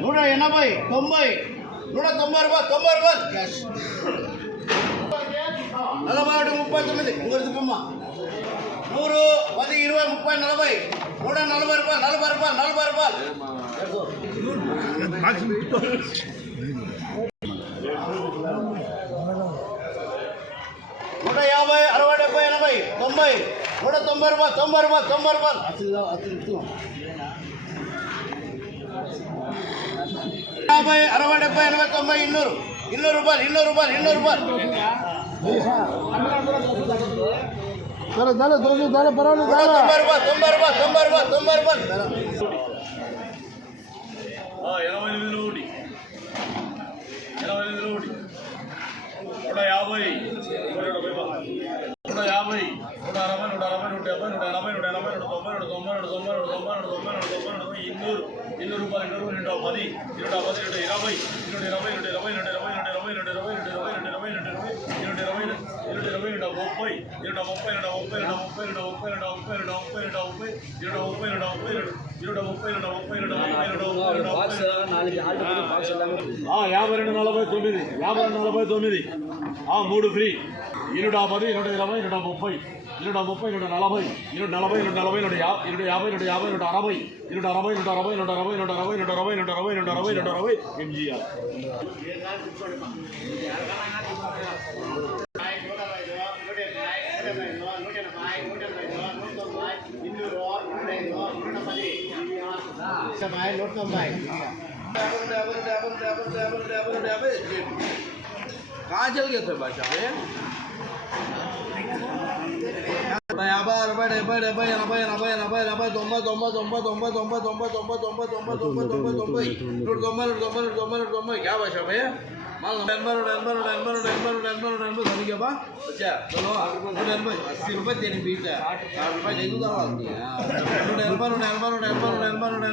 నూట ఎనభై తొంభై నూట తొంభై రూపాయలు తొంభై రూపాయలు క్యాష్ నలభై ఒకటి ముప్పై తొమ్మిది ఇంకొక తిప్పమ్మ నూరు పది ఇరవై ముప్పై నలభై నూట నలభై రూపాయలు నలభై రూపాయలు నలభై రూపాయలు నూట యాభై అరవై డెబ్బై ఎనభై తొంభై నూట తొంభై రూపాయలు తొంభై రూపాయలు తొంభై రూపాయలు. యాభై అరవై డెబ్బై ఎనభై తొంభై ఇన్నూరు. ఇన్నూరు రూపాయలు ఇన్నూరు రూపాయలు ఇన్నూరు రూపాయలు. సరే దాని దోశ దాని పర్వాలేదు తొంభై రూపాయలు తొంభై రూపాయలు తొంభై రూపాయలు తొంభై రూపాయలు. ఎనభై ఎనిమిది ఒకటి. ఎనభై ఎనిమిది ఒకటి. నూట యాభై. అరవై నూట అరవై నూట డెబ్బై నూట ఎనభై నూట ఎనభై నూట తొంభై నూట తొంభై నూట తొంభై నూట తొంభై నూట తొంభై నూట తొంభై నూట తొంభై ఇన్నూరు ఇన్నూరు రూపాయలు ఇన్నూరు నూట పది నూట పది నూట ఇరవై నూట ఇరవై నూట ఇరవై నూట ఇరవై నూట ఇరవై నూట ఇరవై నూట ఇరవై నూట ఇరవై నూట ఇరవై నూట ఇరవై నూట ఇరవై నూట ముప్పై నూట ముప్పై నూట ముప్పై నూట ముప్పై నూట ముప్పై నూట ముప్పై నూట ముప్పై నూట ముప్పై నూట ముప్పై నూట ముప్పై నూట ముప్పై నూట ముప్పై నూట ముప్పై నూట ముప్పై యాభై రెండు నలభై తొమ్మిది యాభై రెండు నలభై తొమ్మిది మూడు ఫ్రీ నూట పది నూట ఇరవై నూట ముప్పై ఇరవై ముప్పై నూట నలభై ఇరవై నలభై నూట నలభై నూట ఇరవై యాభై నూట యాభై నూట అరవై ఇరవై అరవై నూట అరవై నూట అరవై నూట అరవై నూట అరవై నూట అరవై నూట అరవై నూట అరవై ఎంజీఆర్ నూట తొంభై కాజల్ గెలిపారు భాష ભાઈ આભાર ભાઈ ભાઈ ભાઈ ભાઈ ભાઈ ભાઈ ભાઈ તોંબા તોંબા તોંબા તોંબા તોંબા તોંબા તોંબા તોંબા તોંબા તોંબા તોંબા તોંબા રૂટ તોંબા રૂટ તોંબા રૂટ તોંબા રૂટ તોંબા ક્યાં ભાષા ભાઈ માલ ડેનબર ડેનબર ડેનબર ડેનબર ડેનબર ડેનબર ધરી ગયા બા અચ્છા ચલો આગળ ડેનબર 80 રૂપિયા તેની બીટ 60 રૂપિયા જઈ દઉં તારા હા ఎనభై నూట ఎనభై నూట ఎనభై నూట ఎనభై సరిగ్గా బా వచ్చా చలో నూట ఎనభై అస్సీ రూపాయలు తిని బీట ఆరు రూపాయలు ఎక్కువ నూట ఎనభై నూట ఎనభై నూట ఎనభై నూట ఎనభై నూట ఎనభై నూట ఎనభై నూట ఎనభై నూట ఎనభై నూట ఎనభై నూట ఎనభై నూట ఎనభై నూట ఎనభై నూట ఎనభై నూట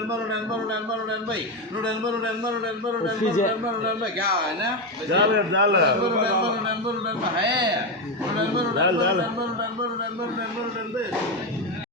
ఎనభై క్యా है है